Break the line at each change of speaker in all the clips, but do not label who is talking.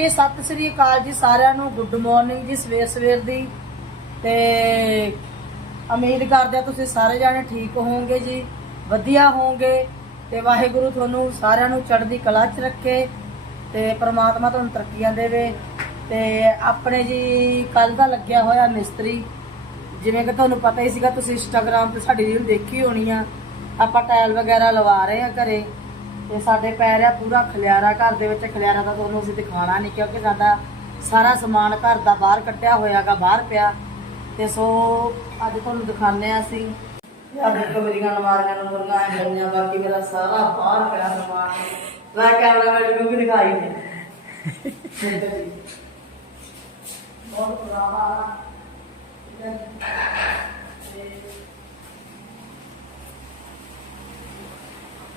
ਜੀ, ਸਤਿ ਸ੍ਰੀ ਅਕਾਲ ਜੀ ਸਾਰਿਆਂ ਨੂੰ ਗੁੱਡ ਮਾਰਨਿੰਗ ਜੀ, ਸਵੇਰ ਸਵੇਰ ਦੀ। ਤੇ ਉਮੀਦ ਕਰਦੇ ਆ ਤੁਸੀਂ ਸਾਰੇ ਜਾਣੇ ਠੀਕ ਹੋਵੋਗੇ ਜੀ, ਵਧੀਆ ਹੋਵੋਗੇ। ਤੇ ਵਾਹਿਗੁਰੂ ਤੁਹਾਨੂੰ ਸਾਰਿਆਂ ਨੂੰ ਚੜ੍ਹਦੀ ਕਲਾ 'ਚ ਰੱਖੇ ਤੇ ਪ੍ਰਮਾਤਮਾ ਤੁਹਾਨੂੰ ਤਰੱਕੀਆਂ ਦੇਵੇ। ਤੇ ਆਪਣੇ ਜੀ ਕੱਲ ਦਾ ਲੱਗਿਆ ਹੋਇਆ ਮਿਸਤਰੀ, ਜਿਵੇਂ ਕਿ ਤੁਹਾਨੂੰ ਪਤਾ ਹੀ ਸੀਗਾ, ਤੁਸੀਂ ਇੰਸਟਾਗ੍ਰam ਤੇ ਸਾਡੀ ਰੀਲ ਦੇਖੀ ਹੋਣੀ ਆ। ਆਪਾਂ ਟਾਇਲ ਵਗੈਰਾ ਲਵਾ ਰਹੇ ਆ ਘਰੇ। ਤੇ ਸਾਡੇ ਪੈ ਰਿਹਾ ਪੂਰਾ ਖਲਿਆਰਾ, ਘਰ ਦੇ ਵਿੱਚ ਖਲਿਆਰਾ ਤਾਂ ਤੁਹਾਨੂੰ ਅਸੀਂ ਦਿਖਾਣਾ ਨਹੀਂ, ਕਿਉਂਕਿ ਸਾਡਾ ਸਾਰਾ ਸਮਾਨ ਘਰ ਦਾ ਬਾਹਰ ਕੱਢਿਆ ਹੋਇਆਗਾ, ਬਾਹਰ ਪਿਆ। ਤੇ ਸੋ, ਅੱਜ ਤੁਹਾਨੂੰ ਦਿਖਾਉਂਦੇ ਆ ਅਸੀਂ। ਆ ਦੇਖੋ ਮੇਰੀਆਂ ਅਲਮਾਰੀਆਂ ਨੂੰ ਮੁਰਗਾ ਐ ਬਾਕੀ ਮੇਰਾ ਸਾਰਾ ਬਾਹਰ ਪਿਆ ਸਮਾਨ। ਮੈਂ ਕੈਮਰਾਮੈਨ ਨੂੰ ਵੀ ਦਿਖਾਈ ਨਹੀਂ। ਬਹੁਤ ਬੁਰਾ ਹਾਲ ਆ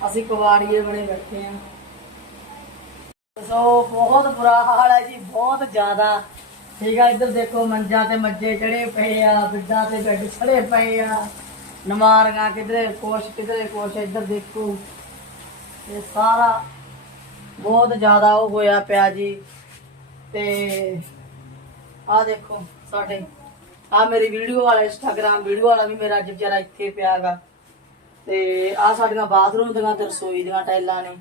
ਅਸੀਂ ਕਵਾੜੀਏ ਬਣੇ ਬੈਠੇ ਆ। ਸੋ ਬਹੁਤ ਬੁਰਾ ਹਾਲ ਹੈ ਜੀ, ਬਹੁਤ ਜ਼ਿਆਦਾ। ਠੀਕ ਆ, ਇੱਧਰ ਦੇਖੋ ਮੰਜਾਂ ਤੇ ਮੱਜੇ ਚੜੇ ਪਏ ਆ, ਬਿੱਡਾਂ ਤੇ ਬੈੱਡ ਛੜੇ ਪਏ ਆ। ਨਮਾਰੀਆਂ ਕਿਧਰੇ ਕੋਸ਼ ਕਿਧਰੇ ਕੋਸ਼, ਇੱਧਰ ਦੇਖੋ। ਇਹ ਸਾਰਾ ਬਹੁਤ ਜ਼ਿਆਦਾ ਉਹ ਹੋਇਆ ਪਿਆ ਜੀ। ਤੇ ਆ ਦੇਖੋ ਸਾਡੇ ਆ ਮੇਰੀ ਵੀਡੀਓ ਵਾਲਾ ਇੰਸਟਾਗ੍ਰam ਵੀਡੀਓ ਵਾਲਾ ਵੀ ਮੇਰਾ ਅੱਜ ਵਿਚਾਰਾ ਇੱਥੇ ਪਿਆਗਾ ਤੇ ਆ ਸਾਡੀਆਂ ਬਾਥਰੂਮ ਦੀਆਂ ਤੇ ਰਸੋਈ ਦੀਆਂ ਟਾਈਲਾਂ ਨੇ।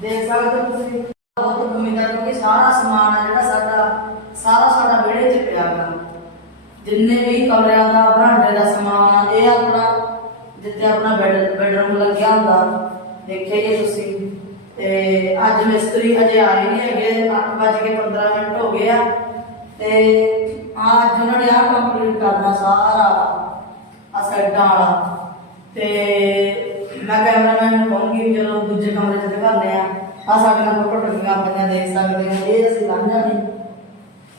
ਦੇਖ ਸਕਦੇ ਹੋ ਤੁਸੀਂ, ਬਹੁਤ ਉਮੀਦਾਂ ਕਿਉਂਕਿ ਸਾਰਾ ਸਮਾਨ ਆ ਜਿਹੜਾ ਸਾਡਾ, ਸਾਰਾ ਸਾਡਾ ਵਿਹੜੇ 'ਚ ਪਿਆਗਾ ਜਿੰਨੇ ਵੀ ਕਮਰਿਆਂ ਦਾ, ਬਰਾਂਡੇ ਦਾ ਸਮਾਨ ਆ, ਇਹ ਆਪਣਾ, ਜਿੱਥੇ ਆਪਣਾ ਬੈੱਡ, ਬੈੱਡਰੂਮ ਲੱਗਿਆ ਹੁੰਦਾ, ਦੇਖਿਆ ਜੇ ਤੁਸੀਂ। ਤੇ ਅੱਜ ਮਿਸਤਰੀ ਅਜੇ ਆਏ ਨਹੀਂ ਹੈਗੇ 8:15 ਮਿੰਟ ਹੋ ਗਏ ਆ। ਤੇ ਅੱਜ ਉਹਨਾਂ ਨੇ ਆ ਕੰਪਲੀਟ ਕਰਨਾ ਸਾਰਾ ਆ ਸਾਈਡਾਂ ਵਾਲਾ। ਤੇ ਮੈਂ ਕੈਮਰਾਮੈਨ ਨੂੰ ਕਹੂੰਗੀ ਜਦੋਂ ਦੂਜੇ ਕਮਰੇ 'ਚ ਦਿਖਾਉਂਦੇ ਆ ਆ ਸਾਡੀਆਂ ਫੋਟੋ ਟੱਕੀਆਂ ਪਈਆਂ ਦੇਖ ਸਕਦੇ ਹੋ, ਇਹ ਅਸੀਂ ਲਾਂਝਾ ਨਹੀਂ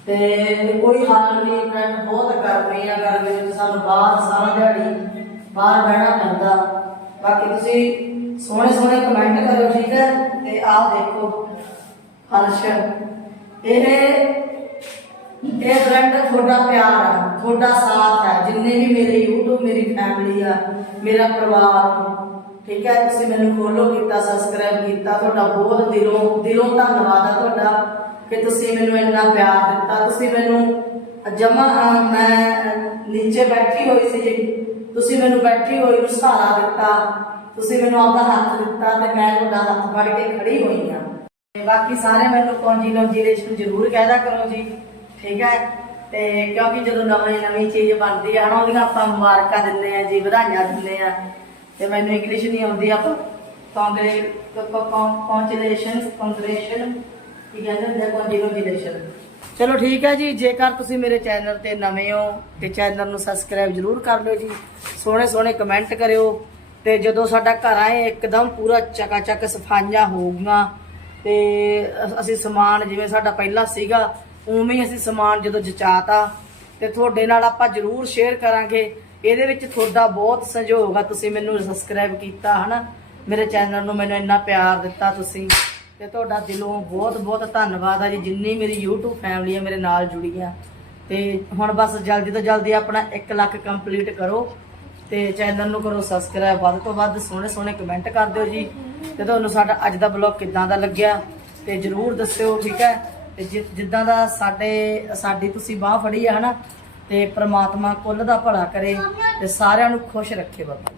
ਤੇ ਕੋਈ ਹਾਲ ਨਹੀਂ ਫਰੈਂਡ ਬਹੁਤ ਗਰਮੀ ਆ, ਗਰਮੀ ਵਿੱਚ ਸਾਨੂੰ ਬਾਹਰ ਸਾਰਾ ਦਿਹਾੜੀ ਬਾਹਰ ਬਹਿਣਾ ਪੈਂਦਾ। ਬਾਕੀ ਤੁਸੀਂ ਸੋਹਣੇ ਸੋਹਣੇ ਕਮੈਂਟ ਕਰੋ ਠੀਕ ਹੈ? ਤੇ ਆਹ ਦੇਖੋ, ਹਰਸ਼। ਇਹ ਇਹ ਫਰੈਂਡ ਤੁਹਾਡਾ ਪਿਆਰ ਆ, ਤੁਹਾਡਾ ਸਾਥ ਹੈ ਜਿੰਨੇ ਵੀ ਮੇਰੇ YouTube, ਮੇਰੀ ਫੈਮਿਲੀ ਆ, ਮੇਰਾ ਪਰਿਵਾਰ, ਠੀਕ ਹੈ? ਤੁਸੀਂ ਮੈਨੂੰ ਫੋਲੋ ਕੀਤਾ ਸਬਸਕ੍ਰਾਈਬ ਕੀਤਾ, ਤੁਹਾਡਾ ਬਹੁਤ ਦਿਲੋਂ ਦਿਲੋਂ ਧੰਨਵਾਦ ਆ ਤੁਹਾਡਾ ਕਿ ਤੁਸੀਂ ਮੈਨੂੰ ਇੰਨਾ ਪਿਆਰ ਦਿੱਤਾ। ਤੁਸੀਂ ਮੈਨੂੰ, ਜਮਾ ਮੈਂ ਨੀਚੇ ਬੈਠੀ ਹੋਈ ਸੀ ਤੁਸੀਂ ਮੈਨੂੰ ਬੈਠੀ ਹੋਈ ਨੂੰ ਸਹਾਰਾ ਦਿੱਤਾ। ਤੁਸੀਂ ਮੈਨੂੰ ਆਪਦਾ ਹੱਥ ਦਿੱਤਾ ਤੇ ਮੈਂ ਤੁਹਾਡਾ ਹੱਥ ਫੜ ਕੇ ਖੜੀ ਹੋਈ ਆ। ਬਾਕੀ ਸਾਰੇ ਮੈਨੂੰ ਕੰਗ੍ਰੈਚੁਲੇਸ਼ਨ ਜ਼ਰੂਰ ਕਹਿਦਾ ਕਰੋ ਜੀ। ਠੀਕ ਹੈ ਤੇ ਕਿਉਂਕਿ ਜਦੋਂ ਨਵੀਂ ਨਵੀਂ ਚੀਜ਼ ਬਣਦੀ ਆ, ਹਨਾ, ਉਹਦੀਆਂ ਆਪਾਂ ਮੁਬਾਰਕਾਂ ਦਿੰਦੇ ਆ, ਜੀ ਵਧਾਈਆਂ ਦਿੰਦੇ ਆ, ਤੇ ਮੈਨੂੰ ਇੰਗਲਿਸ਼ ਨਹੀਂ ਆਉਂਦੀ, ਆਪਾਂ ਕਾਂਗਰੇ ਕੰਗ੍ਰੈਚੁਲੇਸ਼ਨ ਕੰਗ੍ਰੈਚੁਲੇਸ਼ਨ ਕੀ ਕਹਿੰਦੇ ਹੁੰਦੇ ਕੰਗ੍ਰੈਚੁਲੇਸ਼ਨ ਚਲੋ ਠੀਕ ਹੈ ਜੀ, ਜੇਕਰ ਤੁਸੀਂ ਮੇਰੇ ਚੈਨਲ ਤੇ ਨਵੇਂ ਹੋ, ਤੇ ਚੈਨਲ ਨੂੰ ਸਬਸਕ੍ਰਾਈਬ ਜ਼ਰੂਰ ਕਰ ਲਿਓ ਜੀ, ਸੋਹਣੇ ਸੋਹਣੇ ਕਮੈਂਟ ਕਰਿਓ, ਤੇ ਜਦੋਂ ਸਾਡਾ ਘਰ ਆਏ, ਇੱਕਦਮ ਪੂਰਾ ਚਕਾ ਚਕਾਚਕ ਸਫਾਈਆਂ ਹੋ ਗਈਆਂ, ਤੇ ਅਸੀਂ ਸਮਾਨ, ਜਿਵੇਂ ਸਾਡਾ ਪਹਿਲਾਂ ਸੀਗਾ ਉਵੇਂ ਹੀ ਅਸੀਂ ਸਮਾਨ ਜਦੋਂ ਜਚਾਤਾ ਤੇ ਤੁਹਾਡੇ ਨਾਲ ਆਪਾਂ ਜ਼ਰੂਰ ਸ਼ੇਅਰ ਕਰਾਂਗੇ। ਇਹਦੇ ਵਿੱਚ ਤੁਹਾਡਾ ਬਹੁਤ ਸਹਿਯੋਗ ਆ। ਤੁਸੀਂ ਮੈਨੂੰ ਸਬਸਕ੍ਰਾਈਬ ਕੀਤਾ, ਹਨਾ? ਮੇਰੇ ਚੈਨਲ ਨੂੰ ਮੈਨੂੰ ਇੰਨਾ ਪਿਆਰ ਦਿੱਤਾ ਤੁਸੀਂ। ਤੇ ਤੁਹਾਡਾ ਦਿਲੋਂ ਬਹੁਤ ਬਹੁਤ ਧੰਨਵਾਦ ਆ ਜੀ। ਜਿੰਨੀ ਮੇਰੀ YouTube ਫੈਮਿਲੀ ਆ, ਮੇਰੇ ਨਾਲ ਜੁੜੀ ਆ। ਤੇ ਹੁਣ ਬਸ ਜਲਦੀ ਤੋਂ ਜਲਦੀ ਆਪਣਾ 1 ਲੱਖ ਕੰਪਲੀਟ ਕਰੋ ਤੇ ਚੈਨਲ ਨੂੰ ਕਰੋ ਸਬਸਕ੍ਰਾਈਬ ਵੱਧ ਤੋਂ ਵੱਧ ਸੋਹਣੇ ਸੋਹਣੇ ਕਮੈਂਟ ਕਰ ਦਿਓ ਜੀ। ਤੇ ਤੁਹਾਨੂੰ ਸਾਡਾ ਅੱਜ ਦਾ ਬਲੌਗ ਕਿੱਦਾਂ ਦਾ ਲੱਗਿਆ, ਤੇ ਜਰੂਰ ਦੱਸਿਓ, ਠੀਕ ਹੈ? ਤੇ ਜਿ- ਜਿੱਦਾਂ ਦਾ ਸਾਡੇ, ਸਾਡੀ ਤੁਸੀਂ ਬਾਹ ਫੜੀ ਆ ਹਨਾ, ਤੇ ਪ੍ਰਮਾਤਮਾ ਕੁੱਲ ਦਾ ਭਲਾ ਕਰੇ ਤੇ ਸਾਰਿਆਂ ਨੂੰ ਖੁਸ਼ ਰੱਖੇ ਬਾਬਾ